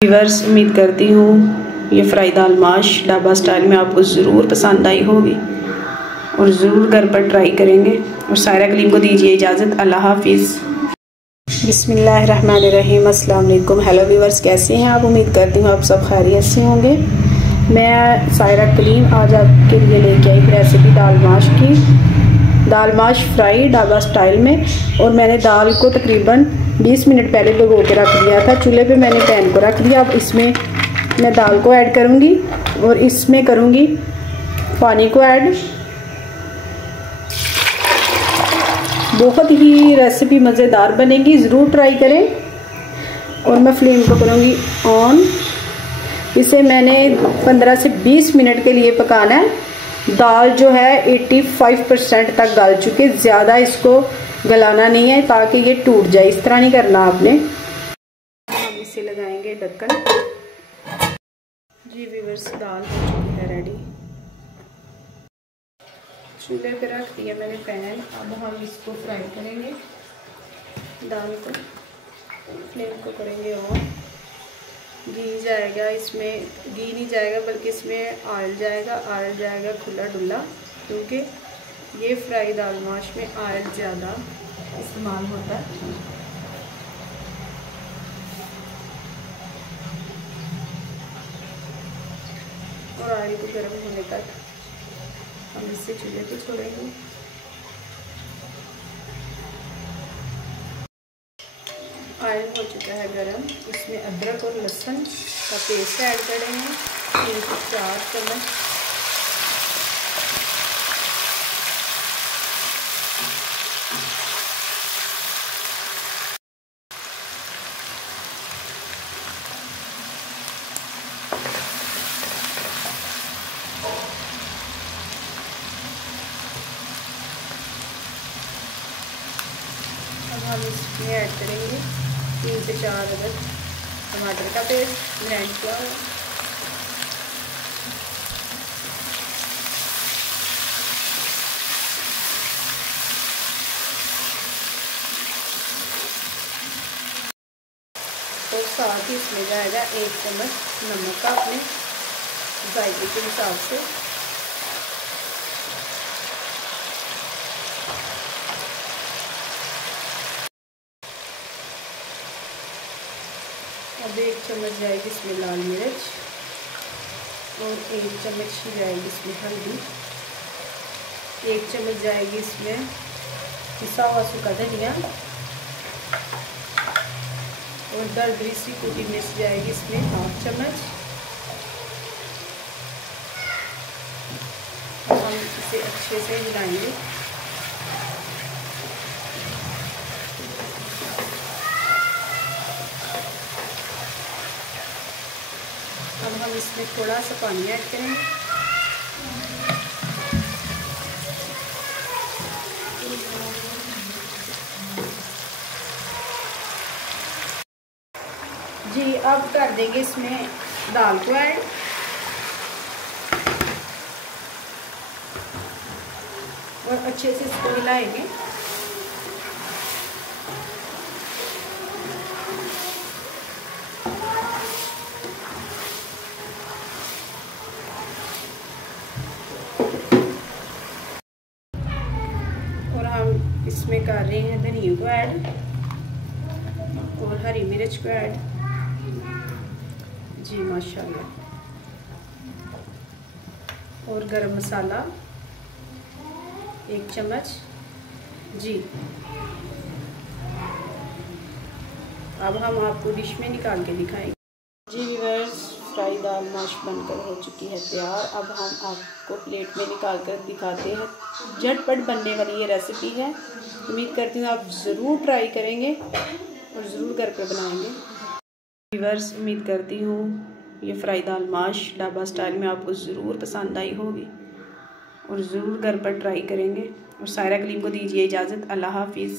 Viewers, उम्मीद करती हूँ ये फ्राई दाल माश ढाबा स्टाइल में आपको ज़रूर पसंद आई होगी और ज़रूर घर पर ट्राई करेंगे। और सायरा कलीम को दीजिए इजाज़त। अल्लाह हाफिज़। बिस्मिल्लाहिर्रहमानिर्रहीम। अस्सलाम वालेकुम। हेलो व्यूअर्स, कैसे हैं आप? उम्मीद करती हूँ आप सब खैरियत से होंगे। मैं सायरा कलीम आज आपके लिए लेके आई रेसिपी दाल माश की। दाल माश फ्राई ढाबा स्टाइल में। और मैंने दाल को तकरीबन 20 मिनट पहले भिगो के रख दिया था। चूल्हे पे मैंने पैन को रख दिया। अब इसमें मैं दाल को ऐड करूँगी और इसमें करूँगी पानी को ऐड। बहुत ही रेसिपी मज़ेदार बनेगी, ज़रूर ट्राई करें। और मैं फ्लेम को करूँगी ऑन। इसे मैंने 15 से 20 मिनट के लिए पकाना है। दाल जो है 85% तक गल चुके, ज़्यादा इसको गलाना नहीं है ताकि ये टूट जाए। इस तरह नहीं करना आपने। हम इसे लगाएंगे ढक्कन। जी व्यूअर्स, दाल हो चुकी है रेडी। चूल्हे पे रख दिया मैंने पैन। अब हम इसको फ्राई करेंगे। दाल को फ्लेम को करेंगे ऑन। घी जाएगा इसमें, घी नहीं जाएगा बल्कि इसमें ऑयल जाएगा। ऑयल जाएगा खुला डुला, क्योंकि ये फ्राई दाल माश में ऑयल ज़्यादा इस्तेमाल होता है। और ऑयल को गर्म होने तक हम इसे चूल्हे पे छोड़ेंगे। ऑयल हो चुका है गरम। इसमें अदरक और लहसुन का पेस्ट ऐड करेंगे 3 से 4 चम्मच। अब हम इसमें ऐड करेंगे 3 से 4 अदरक टमाटर का पेस्ट ग्राइंड किया हुआ। और साथ ही इसमें जाएगा 1 चम्मच नमक का अपने जायके के हिसाब से। अब 1 चम्मच जाएगी इसमें लाल मिर्च और 1 चम्मच जाएगी इसमें हल्दी। 1 चम्मच जाएगी इसमें पिसा हुआ सूखा धनिया और दरदरी सी कुटी मिर्च जाएगी इसमें 1/2 चम्मच। अब हम इसे अच्छे से हिलाएंगे। अब हम इसमें थोड़ा सा पानी ऐड करेंगे। जी, अब कर देंगे इसमें दाल को ऐड। और अच्छे से इसको हिलाएंगे। और हम इसमें कर रहे हैं धनिया को ऐड और हरी मिर्च को ऐड। जी माशाल्लाह। और गरम मसाला 1 चम्मच। जी, अब हम आपको डिश में निकाल के दिखाएंगे। जी व्यूअर्स, फ्राई दाल माश बनकर हो चुकी है तैयार। अब हम आपको प्लेट में निकाल कर दिखाते हैं। झटपट बनने वाली ये रेसिपी है। उम्मीद करती हूँ आप ज़रूर ट्राई करेंगे और ज़रूर घर पे बनाएंगे। व्यूअर्स, उम्मीद करती हूँ ये फ्राई दाल माश ढाबा स्टाइल में आपको ज़रूर पसंद आई होगी और ज़रूर घर पर ट्राई करेंगे। और सायरा कलीम को दीजिए इजाज़त। अल्लाह हाफिज़।